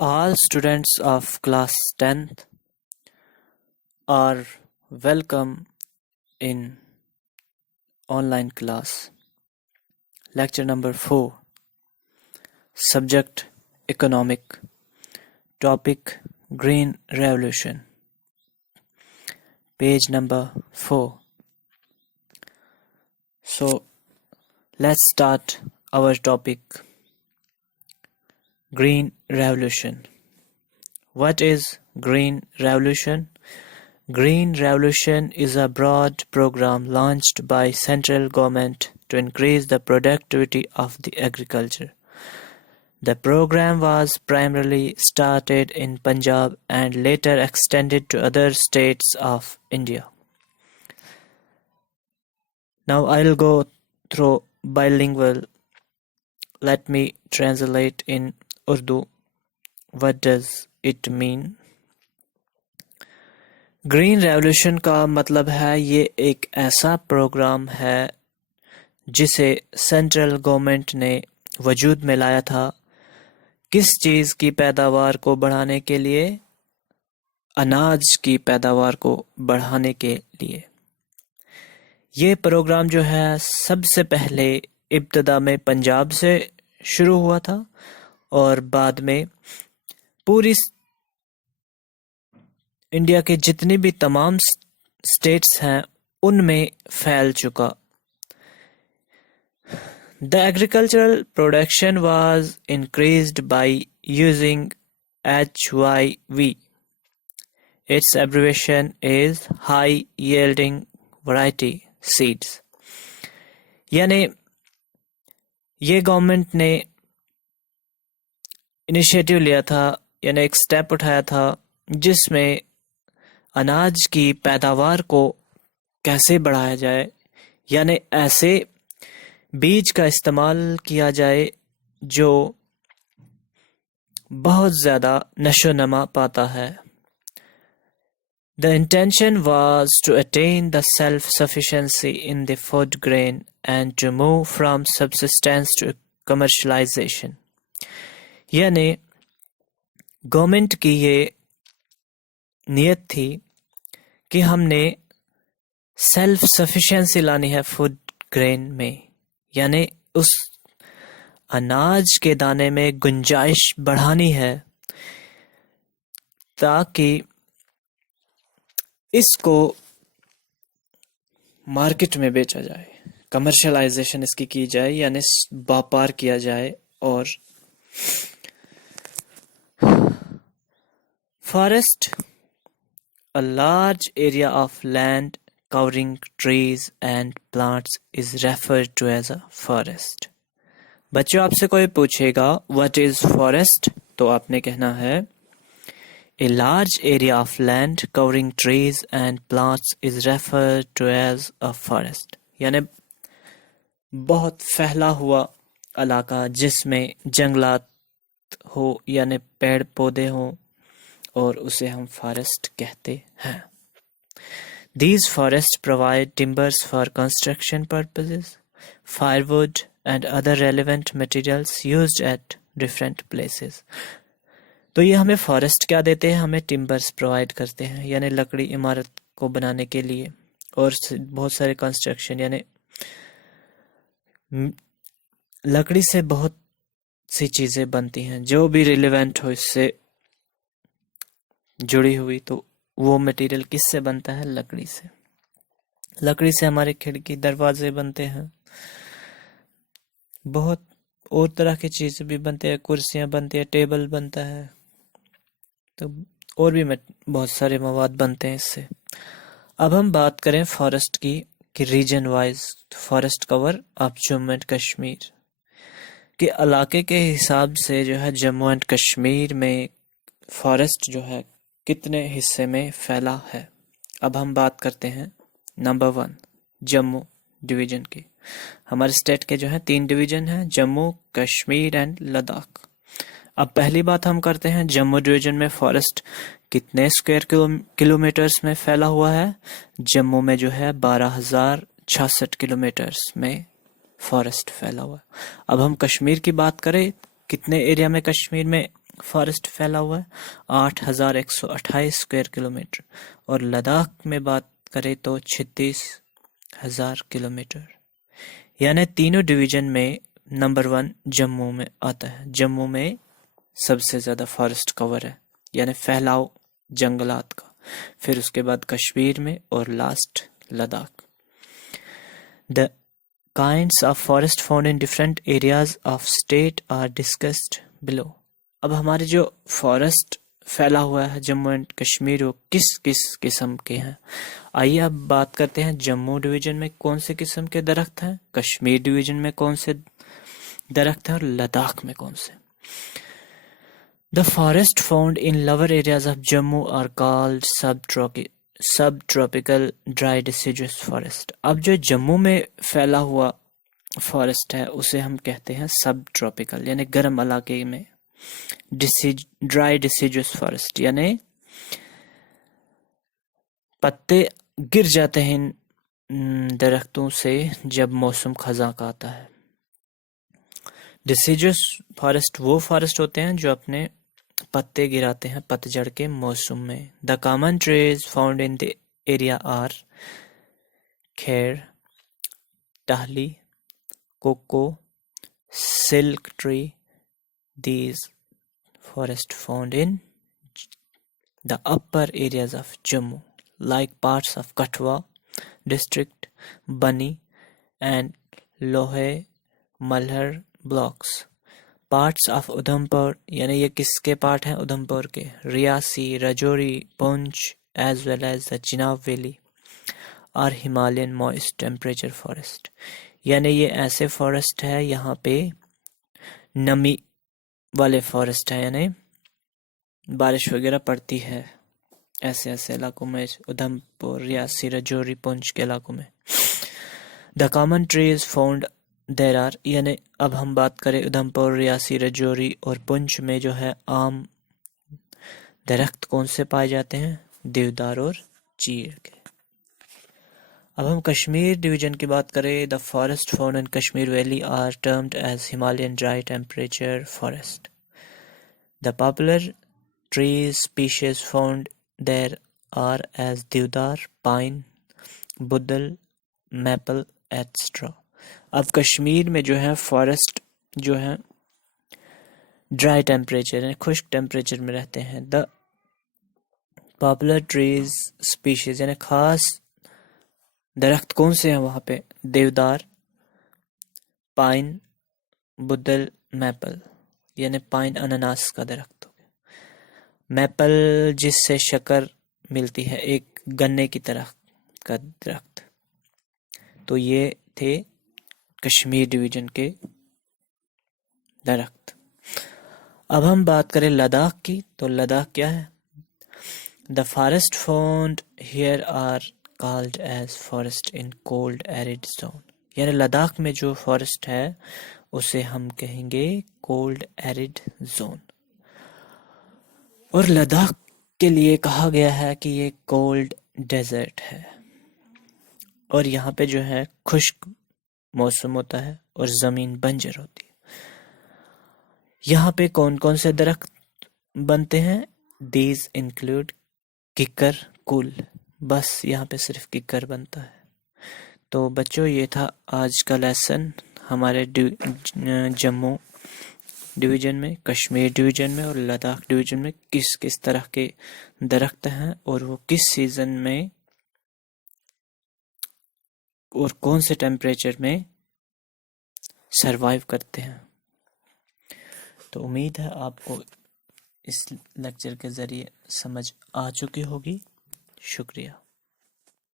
All students of class 10th are welcome in online class. Lecture number 4. Subject Economic. Topic Green Revolution. Page number 4. So let's start our topic. Green Revolution. What is Green Revolution? Green Revolution is a broad program launched by central government to increase the productivity of the agriculture. The program was primarily started in Punjab and later extended to other states of India. Now I'll go through bilingual. Let me translate in Urdu. What does it mean? Green revolution کا مطلب ہے یہ ایک ایسا programme ہے جسے central government نے وجود میں لایا تھا کس چیز کی پیداوار کو بڑھانے کے لیے؟ اناج کی پیداوار کو بڑھانے کے لیے. یہ پروگرام جو ہے سب سے پہلے ابتدا میں پنجاب سے شروع ہوا تھا اور بعد میں پوری انڈیا کے جتنی بھی تمام اسٹیٹس ہیں ان میں پھیل چکا. The agricultural production was increased by using HYV. Its abbreviation is High Yielding Variety Seeds. یعنی یہ گورنمنٹ نے انیشیٹو لیا تھا یعنی ایک سٹیپ اٹھایا تھا جس میں اناج کی پیداوار کو کیسے بڑھایا جائے یعنی ایسے بیج کا استعمال کیا جائے جو بہت زیادہ نشو و نما پاتا ہے. The intention was to attain the self-sufficiency in the food grain and to move from subsistence to commercialization. یعنی گورنمنٹ کی یہ نیت تھی کہ ہم نے سیلف سفیشینسی لانی ہے فوڈ گرین میں یعنی اس اناج کے دانے میں گنجائش بڑھانی ہے تاکہ اس کو مارکیٹ میں بیچا جائے کمرشلائزیشن اس کی جائے یعنی باپار کیا جائے. اور forest A large area of land covering trees and plants is referred to as a forest. بچوں آپ سے کوئی پوچھے گا what is forest تو آپ نے کہنا ہے A large area of land covering trees and plants is referred to as a forest. یعنی بہت پھیلا ہوا علاقہ جس میں جنگلات ہو یعنی پیڑ پودے ہوں اور اسے ہم فارسٹ کہتے ہیں. These forests provide timbers for construction purposes, firewood and other relevant materials used at different places. تو یہ ہمیں فارسٹ کیا دیتے ہیں؟ ہمیں ٹمبرز پرووائڈ کرتے ہیں یعنی لکڑی عمارت کو بنانے کے لیے اور بہت سارے کنسٹرکشن یعنی لکڑی سے بہت سی چیزیں بنتی ہیں جو بھی ریلیونٹ ہو اس سے جڑی ہوئی تو وہ مٹیریل کس سے بنتا ہے؟ لکڑی سے. لکڑی سے ہمارے کھڑکی دروازے بنتے ہیں بہت اور طرح کی چیزیں بھی بنتے ہیں کرسیاں بنتی ہیں ٹیبل بنتا ہے تو اور بھی بہت سارے مواد بنتے ہیں اس سے. اب ہم بات کریں فارسٹ کی کہ region wise forest cover of Jammu and Kashmir کے علاقے کے حساب سے جو ہے جموں اینڈ کشمیر میں فارسٹ جو ہے کتنے حصے میں پھیلا ہے. اب ہم بات کرتے ہیں نمبر 1 جموں ڈویژن کی. ہمارے اسٹیٹ کے جو ہیں 3 ڈویژن ہیں جموں کشمیر اینڈ لداخ. اب پہلی بات ہم کرتے ہیں جموں ڈویژن میں فارسٹ کتنے اسکوائر کلومیٹرز میں پھیلا ہوا ہے؟ جموں میں جو ہے 12,066 کلومیٹرز میں فارسٹ پھیلا ہوا ہے. اب ہم کشمیر کی بات کریں کتنے ایریا میں کشمیر میں فارسٹ پھیلا ہوا ہے 8128 اسکوائر کلومیٹر، اور لداخ میں بات کریں تو 36,000 کلومیٹر. یعنی تینوں ڈویژن میں نمبر 1 جموں میں آتا ہے. جموں میں سب سے زیادہ فارسٹ کور ہے، یعنی پھیلاؤ جنگلات کا. پھر اس کے بعد کشمیر میں، اور last Ladakh. The kinds of forest found in different areas of state are discussed below. اب ہمارے جو فارسٹ پھیلا ہوا ہے جموں اینڈ کشمیر، وہ کس کس قسم کے ہیں؟ آئیے اب بات کرتے ہیں جموں ڈویژن میں کون سے قسم کے درخت ہیں، کشمیر ڈویژن میں کون سے درخت ہیں، اور لداخ میں کون سے. The forest found in lower areas of Jammu are called subtropical dry deciduous forest. اب جو جموں میں پھیلا ہوا فارسٹ ہے اسے ہم کہتے ہیں سب ٹراپیکل، یعنی گرم علاقے میں. ڈرائی ڈیسیڈیوس فارسٹ، یعنی پتے گر جاتے ہیں ان درختوں سے جب موسم خزاں کا آتا ہے. ڈیسیڈیوس فارسٹ وہ فارسٹ ہوتے ہیں جو اپنے پتے گراتے ہیں پتجھڑ کے موسم میں. The common trees found in the area are کھیڑ، ٹہلی، کوکو، silk tree. These forest found in the upper areas of Jammu, like parts of Katwa district, Bani and Lohe Malhar blocks. Parts of Udhampur, یعنی یہ کس کے part ہیں؟ ادھمپور کے. ریاسی، رجوری، پونچھ as well as the Chenab Valley are Himalayan moist temperature forest. یعنی یہ ایسے forest ہے یہاں پہ نمی والے فارسٹ ہیں، یعنی بارش وغیرہ پڑتی ہے ایسے علاقوں میں، ادھمپور، ریاسی، رجوری، پونچھ کے علاقوں میں. The common trees found there are، یعنی اب ہم بات کریں ادھمپور، ریاسی، رجوری اور پونچھ میں جو ہے عام درخت کون سے پائے جاتے ہیں؟ دیودار اور چیر کے. اب ہم کشمیر ڈویژن کی بات کریں. The forest found in Kashmir Valley are termed as Himalayan dry temperature forest. The popular tree species found there are as deodar, pine, بدل، میپل etc. اب کشمیر میں جو ہے فارسٹ جو ہے ڈرائی ٹیمپریچر یعنی خشک ٹیمپریچر میں رہتے ہیں. The popular trees species یعنی خاص درخت کون سے ہیں وہاں پہ؟ دیودار، پائن، بدل، میپل. یعنی پائن اناناس کا درخت ہو گیا. میپل جس سے شکر ملتی ہے، ایک گنے کی طرح کا درخت. تو یہ تھے کشمیر ڈویژن کے درخت. اب ہم بات کریں لداخ کی، تو لداخ کیا ہے؟ The forest found here are called as forest in cold arid zone. یعنی لداخ میں جو فارسٹ ہے اسے ہم کہیں گے کولڈ ایرڈ زون. اور لداخ کے لیے کہا گیا ہے کہ یہ کولڈ ڈیزرٹ ہے، اور یہاں پہ جو ہے خشک موسم ہوتا ہے اور زمین بنجر ہوتی ہے. یہاں پہ کون کون سے درخت بنتے ہیں؟ These include ککر، کل. بس یہاں پہ صرف ککر بنتا ہے. تو بچوں یہ تھا آج کا لیسن ہمارے جموں ڈویژن میں، کشمیر ڈویژن میں اور لداخ ڈویژن میں کس کس طرح کے درخت ہیں اور وہ کس سیزن میں اور کون سے ٹیمپریچر میں سروائیو کرتے ہیں. تو امید ہے آپ کو اس لیکچر کے ذریعے سمجھ آ چکی ہوگی. شکریہ.